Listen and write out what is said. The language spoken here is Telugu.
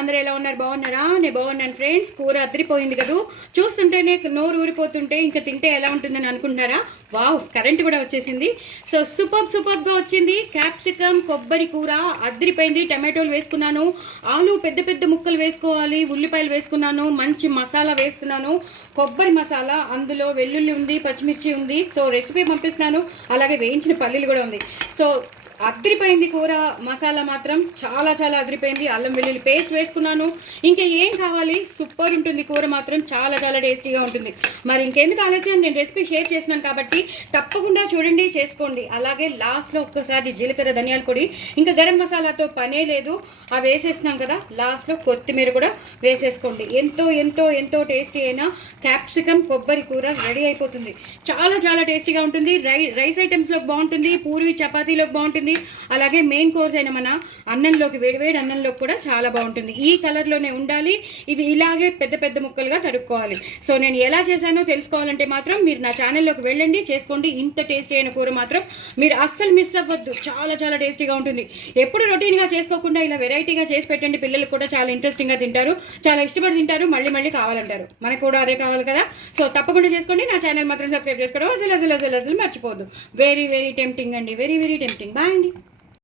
అందరూ ఎలా ఉన్నారు? బాగున్నారా? నేను బాగున్నాను ఫ్రెండ్స్. కూర అదిరిపోయింది కదా, చూస్తుంటేనే నోరు ఊరిపోతుంటే ఇంకా తింటే ఎలా ఉంటుందని అనుకుంటున్నారా? వావ్, కరెంట్ కూడా వచ్చేసింది. సో సూపర్గా వచ్చింది. క్యాప్సికమ్ కొబ్బరి కూర అదిరిపోయింది. టమాటోలు వేసుకున్నాను, ఆలు పెద్ద పెద్ద ముక్కలు వేసుకోవాలి, ఉల్లిపాయలు వేసుకున్నాను, మంచి మసాలా వేస్తున్నాను, కొబ్బరి మసాలా, అందులో వెల్లుల్లి ఉంది, పచ్చిమిర్చి ఉంది. సో రెసిపీ పంపిస్తున్నాను, అలాగే వేయించిన పల్లీలు కూడా ఉంది. సో అదిరిపోయింది కూర. మసాలా మాత్రం చాలా అదిరిపోయింది. అల్లం వెల్లుల్లి పేస్ట్ వేసుకున్నాను. ఇంకా ఏం కావాలి, సూపర్ ఉంటుంది కూర మాత్రం, చాలా టేస్టీగా ఉంటుంది. మరి ఇంకెందుకు ఆలస్యం, నేను రెసిపీ షేర్ చేస్తున్నాను కాబట్టి తప్పకుండా చూడండి, చేసుకోండి. అలాగే లాస్ట్లో ఒక్కసారి జీలకర్ర ధనియాల పొడి ఇంకా గరం మసాలాతో పనే లేదు, అవి వేసేస్తున్నాం కదా, లాస్ట్లో కొత్తిమీర కూడా వేసేసుకోండి. ఎంతో టేస్టీ అయినా క్యాప్సికమ్ కొబ్బరి కూర రెడీ అయిపోతుంది. చాలా టేస్టీగా ఉంటుంది. రైస్ ఐటమ్స్లోకి బాగుంటుంది, పూరి చపాతీలోకి బాగుంటుంది, అలాగే మెయిన్ కోర్స్ అయిన మన అన్నంలోకి, వేడివేడి అన్నంలోకి కూడా చాలా బాగుంటుంది. ఈ కలర్లోనే ఉండాలి. ఇవి ఇలాగే పెద్ద ముక్కలుగా తరుక్కోవాలి. సో నేను ఎలా చేశానో తెలుసుకోవాలంటే మాత్రం మీరు నా ఛానల్లోకి వెళ్ళండి, చేసుకోండి. ఇంత టేస్టీ అయిన కూర మాత్రం మీరు అస్సలు మిస్ అవ్వద్దు. చాలా టేస్టీగా ఉంటుంది. ఎప్పుడు రొటీన్గా చేసుకోకుండా ఇలా వెరైటీగా చేసి పెట్టండి. పిల్లలకు కూడా చాలా ఇంట్రెస్టింగ్గా తింటారు, చాలా ఇష్టపడి తింటారు, మళ్ళీ కావాలంటారు. మనకు కూడా అదే కావాలి కదా. సో తప్పకుండా చేసుకోండి. నా ఛానల్ మాత్రం సబ్స్క్రైబ్ చేసుకోవడం అసలు మర్చిపోవద్దు. వెరీ టెంప్టింగ్ అండి, వెరీ టెంప్టింగ్. బాయ్ అండి.